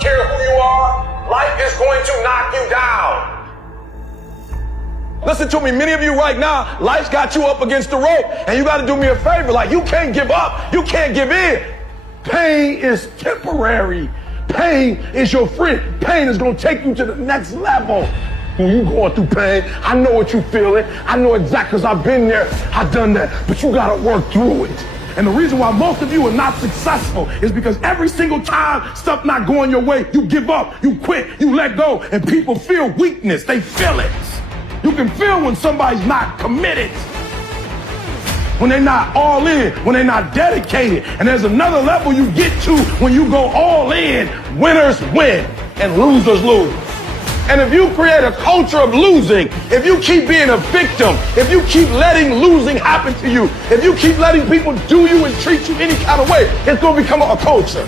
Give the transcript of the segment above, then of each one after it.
don't care who you are, life is going to knock you down. Listen to me, many of you right now, life's got you up against the rope, and you got to do me a favor. Like, you can't give up. You can't give in. Pain is temporary. Pain is your friend. Pain is going to take you to the next level. When you going through pain, I know what you feeling. I know exactly, because I've been there. I've done that. But you got to work through it. And the reason why most of you are not successful is because every single time stuff not going your way, you give up, you quit, you let go, and people feel weakness. They feel it. You can feel when somebody's not committed, when they're not all in, when they're not dedicated. And there's another level you get to when you go all in. Winners win and losers lose. And if you create a culture of losing, if you keep being a victim, if you keep letting losing happen to you, if you keep letting people do you and treat you any kind of way, it's going to become a culture.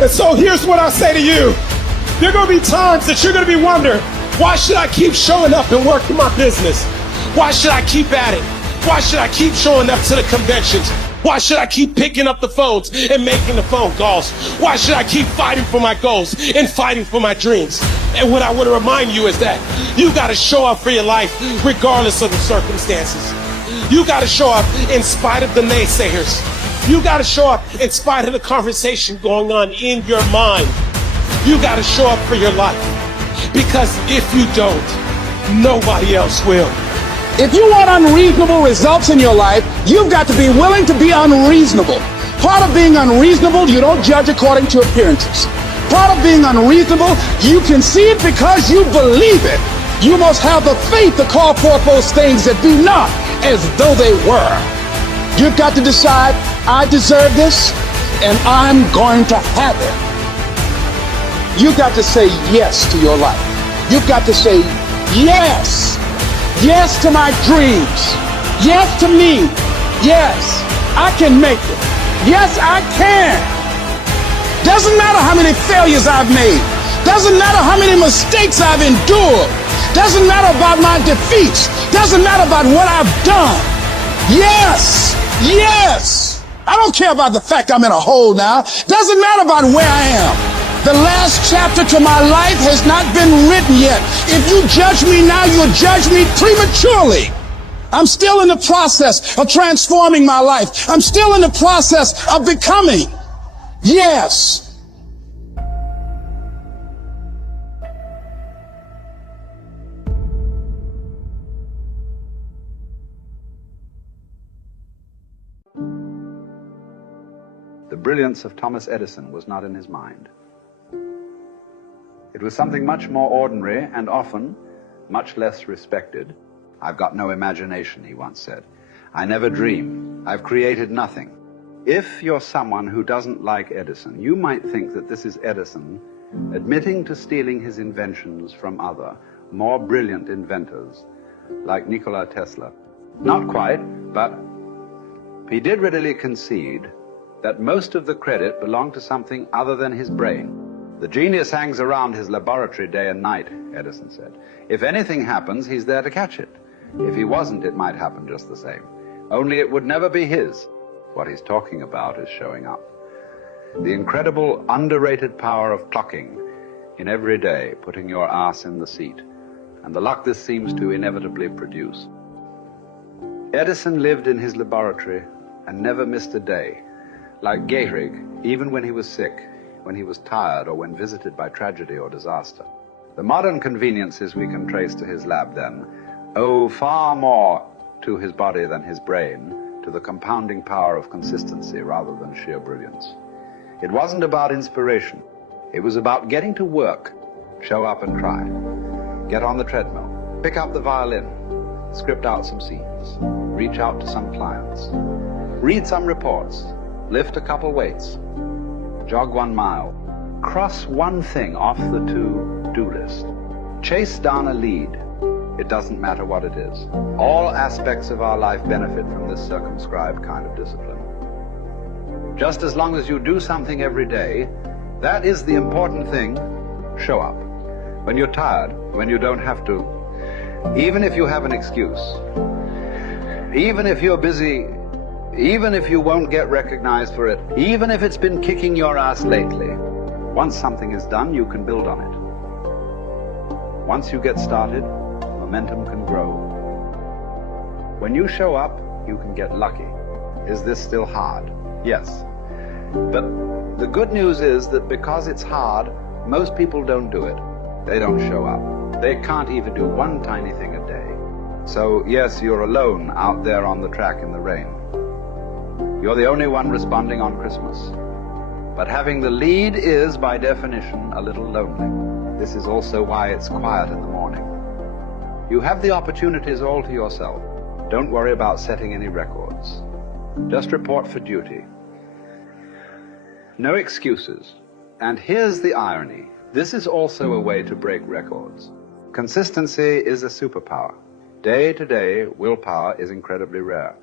And so here's what I say to you. There are going to be times that you're going to be wondering, why should I keep showing up and working my business? Why should I keep at it? Why should I keep showing up to the conventions? Why should I keep picking up the phones and making the phone calls? Why should I keep fighting for my goals and fighting for my dreams? And what I want to remind you is that you got to show up for your life regardless of the circumstances. You got to show up in spite of the naysayers. You got to show up in spite of the conversation going on in your mind. You got to show up for your life. Because if you don't, nobody else will. If you want unreasonable results in your life, you've got to be willing to be unreasonable. Part of being unreasonable, you don't judge according to appearances. Part of being unreasonable, you can see it because you believe it. You must have the faith to call forth those things that be not as though they were. You've got to decide, I deserve this, and I'm going to have it. You've got to say yes to your life. You've got to say yes. Yes to my dreams. Yes to me. Yes, I can make it. Yes, I can. Doesn't matter how many failures I've made. Doesn't matter how many mistakes I've endured. Doesn't matter about my defeats. Doesn't matter about what I've done. Yes, yes. I don't care about the fact I'm in a hole now. Doesn't matter about where I am. The last chapter to my life has not been written yet. If you judge me now, you'll judge me prematurely. I'm still in the process of transforming my life. I'm still in the process of becoming. Yes. The brilliance of Thomas Edison was not in his mind. It was something much more ordinary and often much less respected. I've got no imagination, he once said. I never dream. I've created nothing. If you're someone who doesn't like Edison, you might think that this is Edison admitting to stealing his inventions from other, more brilliant inventors, like Nikola Tesla. Not quite, but he did readily concede that most of the credit belonged to something other than his brain. The genius hangs around his laboratory day and night, Edison said. If anything happens, he's there to catch it. If he wasn't, it might happen just the same. Only it would never be his. What he's talking about is showing up. The incredible, underrated power of clocking in every day, putting your ass in the seat, and the luck this seems to inevitably produce. Edison lived in his laboratory and never missed a day. Like Gehrig, even when he was sick, when he was tired, or when visited by tragedy or disaster. The modern conveniences we can trace to his lab, then, owe far more to his body than his brain, to the compounding power of consistency rather than sheer brilliance. It wasn't about inspiration. It was about getting to work. Show up and try. Get on the treadmill. Pick up the violin. Script out some scenes. Reach out to some clients. Read some reports. Lift a couple weights. Jog 1 mile. Cross one thing off the to-do list. Chase down a lead. It doesn't matter what it is. All aspects of our life benefit from this circumscribed kind of discipline. Just as long as you do something every day, that is the important thing. Show up. When you're tired, when you don't have to, even if you have an excuse, even if you're busy, even if you won't get recognized for it, even if it's been kicking your ass lately, Once something is done, you can build on it. Once you get started, momentum can grow. When you show up, you can get lucky. Is this still hard? Yes. But the good news is that because it's hard, most people don't do it. They don't show up. They can't even do one tiny thing a day. So yes, you're alone out there on the track in the rain. You're the only one responding on Christmas. But having the lead is, by definition, a little lonely. This is also why it's quiet in the morning. You have the opportunities all to yourself. Don't worry about setting any records. Just report for duty. No excuses. And here's the irony. This is also a way to break records. Consistency is a superpower. Day to day, willpower is incredibly rare.